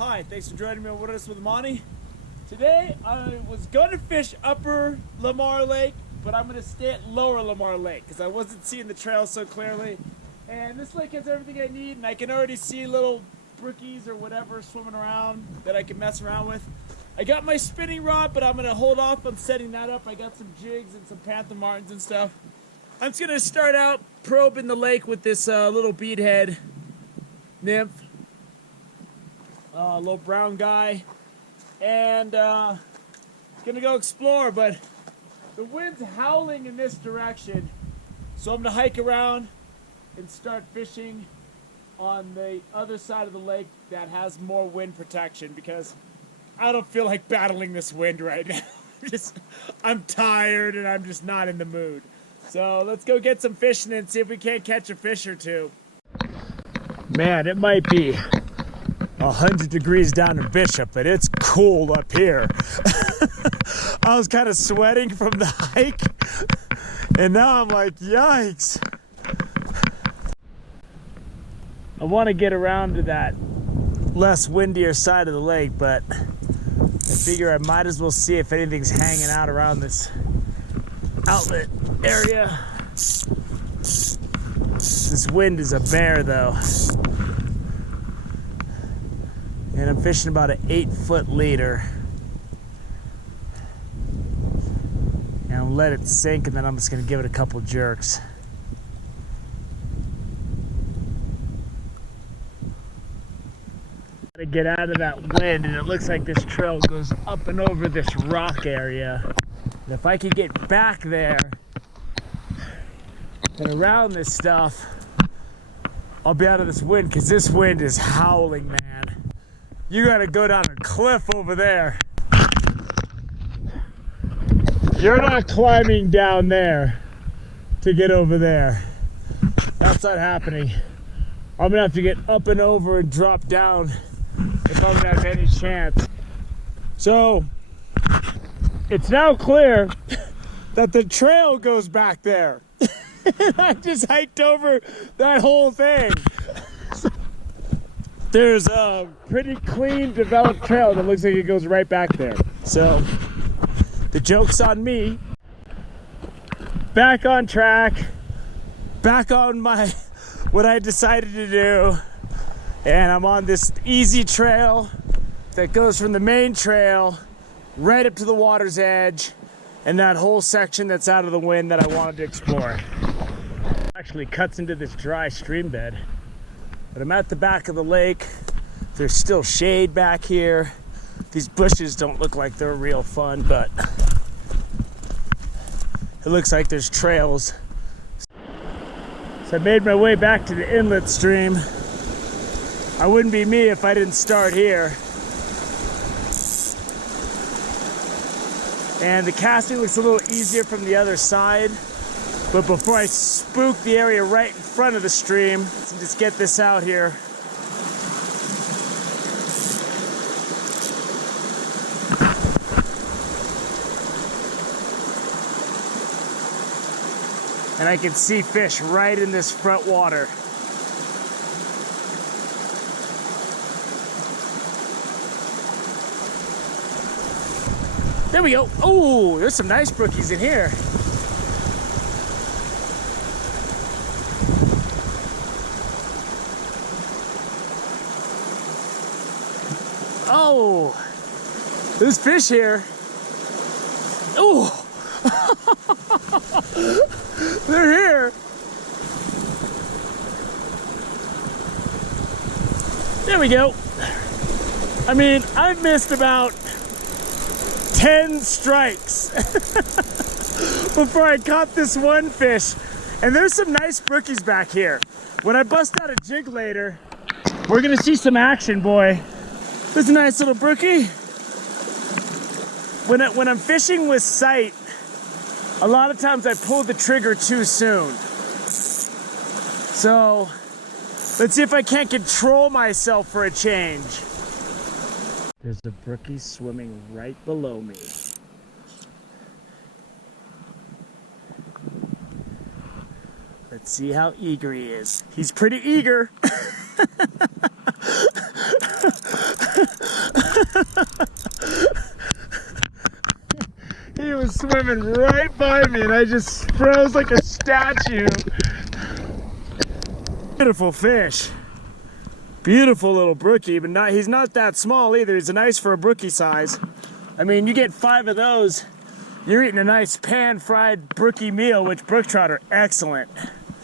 Hi, thanks for joining me on What Is with Monty. Today I was going to fish Upper Lamarck Lake, but I'm going to stay at Lower Lamarck Lake because I wasn't seeing the trail so clearly. And this lake has everything I need, and I can already see little brookies or whatever swimming around that I can mess around with. I got my spinning rod, but I'm going to hold off on setting that up. I got some jigs and some panther martins and stuff. I'm just going to start out probing the lake with this little bead head nymph. Little brown guy, and gonna go explore, but the wind's howling in this direction, so I'm gonna hike around and start fishing on the other side of the lake that has more wind protection because I don't feel like battling this wind right now. I'm tired and I'm just not in the mood. So let's go get some fishing and see if we can't catch a fish or two. Man, it might be 100 degrees down in Bishop, but it's cool up here. I was kind of sweating from the hike, and now I'm like, yikes. I want to get around to that less windier side of the lake, but I figure I might as well see if anything's hanging out around this outlet area. This wind is a bear, though. And I'm fishing about an 8-foot leader. And I'll let it sink, and then I'm just gonna give it a couple jerks. Gotta get out of that wind, and it looks like this trail goes up and over this rock area. And if I could get back there and around this stuff, I'll be out of this wind, because this wind is howling, man. You gotta go down a cliff over there. You're not climbing down there to get over there. That's not happening. I'm gonna have to get up and over and drop down if I'm gonna have any chance. So, it's now clear that the trail goes back there. I just hiked over that whole thing. There's a pretty clean developed trail that looks like it goes right back there. So the joke's on me. Back on track, back on what I decided to do, and I'm on this easy trail that goes from the main trail right up to the water's edge and that whole section that's out of the wind that I wanted to explore. It actually cuts into this dry stream bed. But I'm at the back of the lake. There's still shade back here. These bushes don't look like they're real fun, but it looks like there's trails. So I made my way back to the inlet stream. I wouldn't be me if I didn't start here. And the casting looks a little easier from the other side. But before I spook the area right in front of the stream, let's just get this out here. And I can see fish right in this front water. There we go. Oh, there's some nice brookies in here. Oh, there's fish here. Oh, they're here. There we go. I mean, I've missed about 10 strikes before I caught this one fish. And there's some nice brookies back here. When I bust out a jig later, we're gonna see some action, boy. There's a nice little brookie. When I'm fishing with sight, a lot of times I pull the trigger too soon. So let's see if I can't control myself for a change. There's a brookie swimming right below me. Let's see how eager he is. He's pretty eager. swimming right by me and I just froze like a statue. Beautiful fish. Beautiful little brookie, but he's not that small either. He's nice for a brookie size. I mean, you get 5 of those, you're eating a nice pan-fried brookie meal, which brook trout are excellent.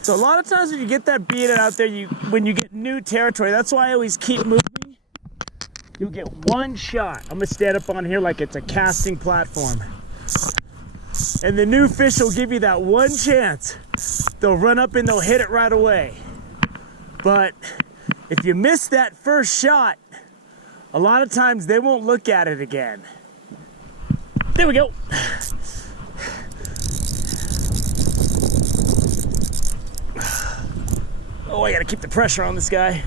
So a lot of times when you get that bead out there, when you get new territory, that's why I always keep moving. You'll get one shot. I'm gonna stand up on here like it's a casting platform. And the new fish will give you that one chance. They'll run up and they'll hit it right away. But if you miss that first shot, a lot of times they won't look at it again. There we go. Oh, I gotta keep the pressure on this guy.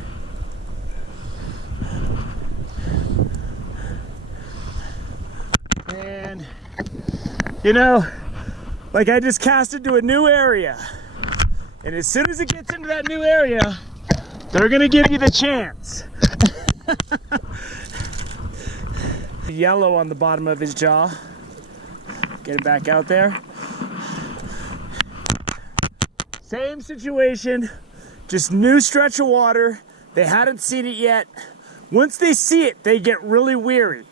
And, you know, like I just cast it to a new area. And as soon as it gets into that new area, they're gonna give you the chance. Yellow on the bottom of his jaw. Get it back out there. Same situation, just new stretch of water. They hadn't seen it yet. Once they see it, they get really weary.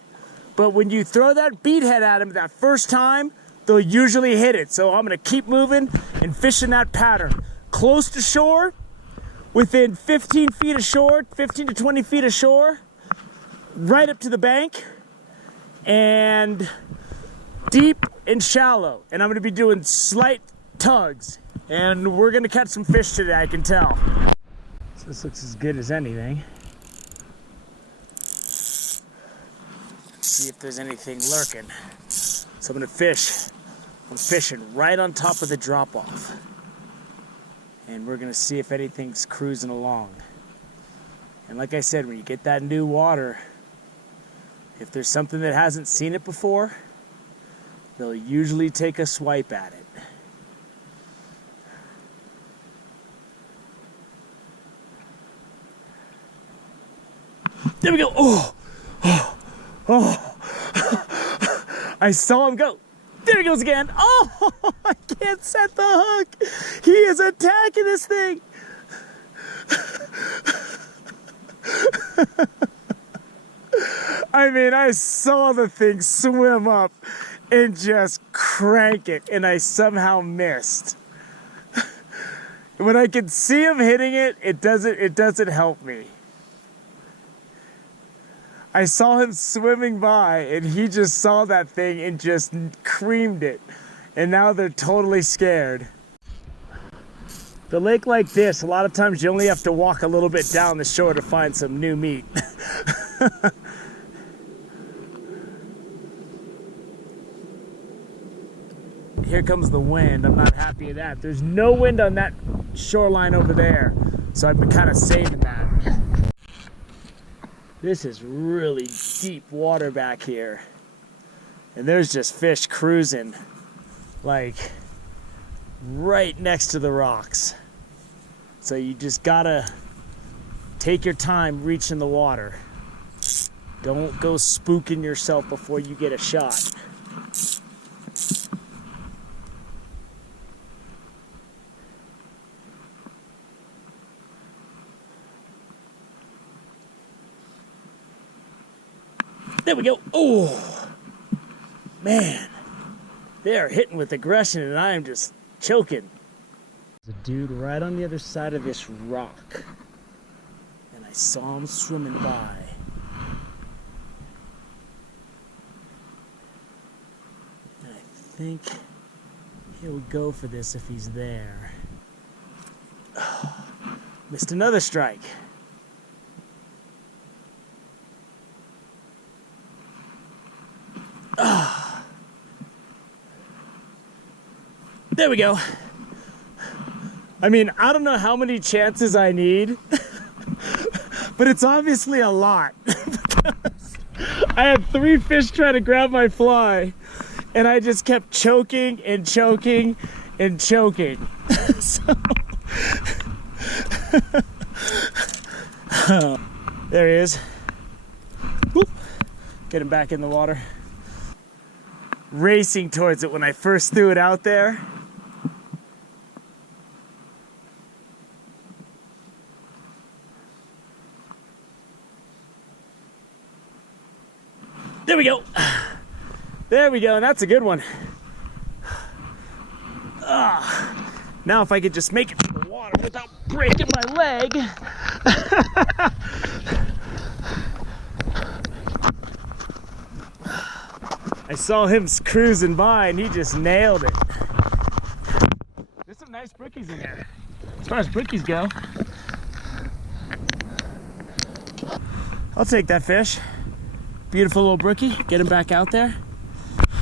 But when you throw that bead head at them that first time, they'll usually hit it. So I'm gonna keep moving and fishing that pattern. Close to shore, within 15 feet of shore, 15 to 20 feet of shore, right up to the bank, and deep and shallow. And I'm gonna be doing slight tugs. And we're gonna catch some fish today, I can tell. So this looks as good as anything. See if there's anything lurking. So I'm gonna fish. I'm fishing right on top of the drop-off. And we're gonna see if anything's cruising along. And like I said, when you get that new water, if there's something that hasn't seen it before, they'll usually take a swipe at it. There we go. Oh, oh, oh. I saw him go. There he goes again. Oh, I can't set the hook. He is attacking this thing. I mean, I saw the thing swim up and just crank it, and I somehow missed. When I can see him hitting it, it doesn't help me. I saw him swimming by, and he just saw that thing and just creamed it. And now they're totally scared. The lake like this, a lot of times you only have to walk a little bit down the shore to find some new meat. Here comes the wind. I'm not happy with that. There's no wind on that shoreline over there, so I've been kind of saving that. This is really deep water back here. And there's just fish cruising, like right next to the rocks. So you just gotta take your time reaching the water. Don't go spooking yourself before you get a shot. There we go. Oh, man. They are hitting with aggression and I am just choking. There's a dude right on the other side of this rock. And I saw him swimming by. And I think he'll go for this if he's there. Oh, missed another strike. There we go. I mean, I don't know how many chances I need, but it's obviously a lot. I had 3 fish trying to grab my fly, and I just kept choking and choking and choking. So, there he is. Whoop. Get him back in the water. racing towards it when I first threw it out there. There we go. There we go, and that's a good one. Now if I could just make it to the water without breaking my leg. I saw him cruising by and he just nailed it. There's some nice brookies in there, as far as brookies go. I'll take that fish. Beautiful little brookie. Get him back out there.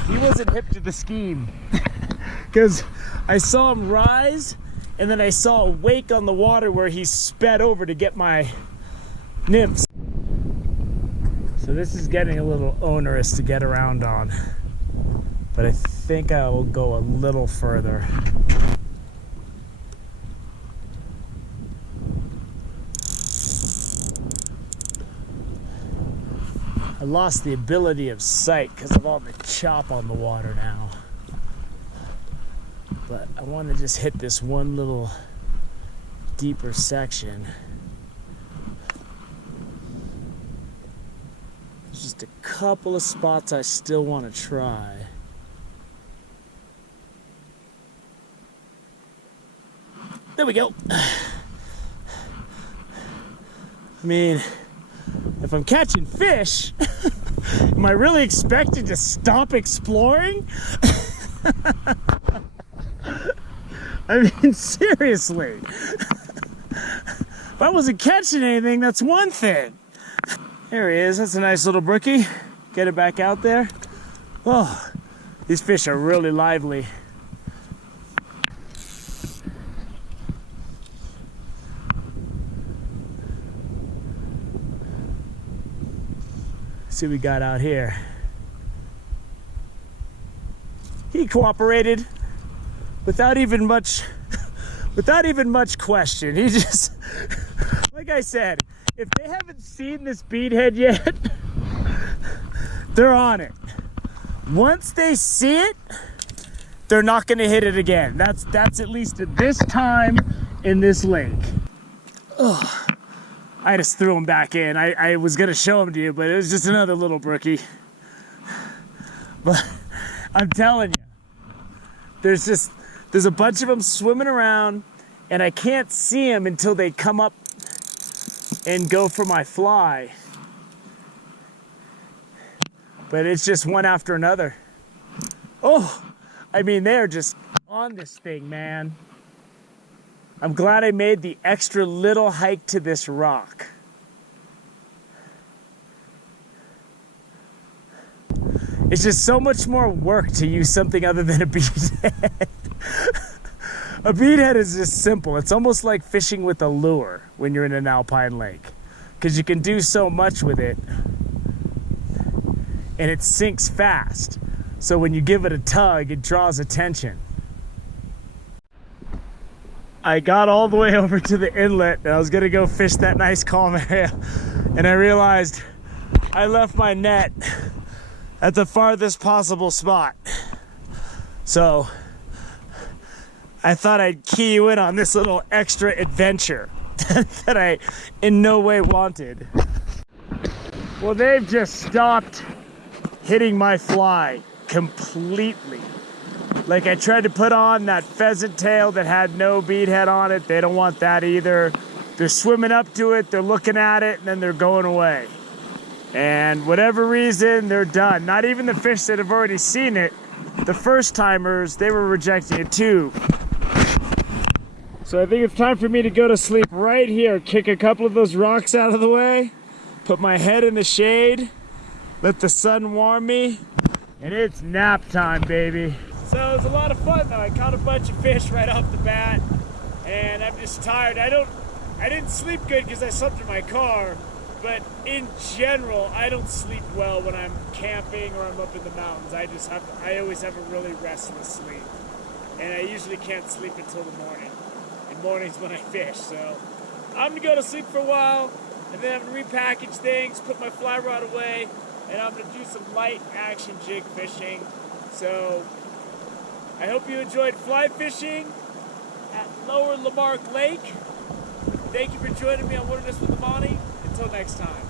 He wasn't hip to the scheme because I saw him rise and then I saw a wake on the water where he sped over to get my nymphs. So this is getting a little onerous to get around on, but I think I will go a little further. I lost the ability of sight because of all the chop on the water now. But I want to just hit this one little deeper section. There's just a couple of spots I still want to try. There we go. I mean, if I'm catching fish, am I really expected to stop exploring? I mean, seriously. If I wasn't catching anything, that's one thing. There he is. That's a nice little brookie. Get it back out there. Oh, these fish are really lively. See what we got out here. He cooperated without even much question. He just, like I said, if they haven't seen this bead head yet, they're on it. Once they see it, they're not gonna hit it again. That's at least at this time in this lake. Ugh. I just threw him back in. I was gonna show him to you, but it was just another little brookie. But I'm telling you, there's a bunch of them swimming around and I can't see them until they come up and go for my fly. But it's just one after another. Oh, I mean, they're just on this thing, man. I'm glad I made the extra little hike to this rock. It's just so much more work to use something other than a bead head. A bead head is just simple. It's almost like fishing with a lure when you're in an alpine lake, because you can do so much with it and it sinks fast. So when you give it a tug, it draws attention. I got all the way over to the inlet and I was gonna go fish that nice calm area, and I realized I left my net at the farthest possible spot. So I thought I'd key you in on this little extra adventure that I in no way wanted. Well, they've just stopped hitting my fly completely. Like, I tried to put on that pheasant tail that had no bead head on it. They don't want that either. They're swimming up to it, they're looking at it, and then they're going away. And whatever reason, they're done. Not even the fish that have already seen it, the first timers, they were rejecting it too. So I think it's time for me to go to sleep right here. Kick a couple of those rocks out of the way, put my head in the shade, let the sun warm me, and it's nap time, baby. So it was a lot of fun though. I caught a bunch of fish right off the bat, and I'm just tired. I didn't sleep good because I slept in my car, but in general, I don't sleep well when I'm camping or I'm up in the mountains. I always have a really restless sleep, and I usually can't sleep until the morning. And morning's when I fish, so I'm gonna go to sleep for a while, and then I'm gonna repackage things, put my fly rod away, and I'm gonna do some light action jig fishing. So I hope you enjoyed fly fishing at Lower Lamarck Lake. Thank you for joining me on Wilderness with Amani. Until next time.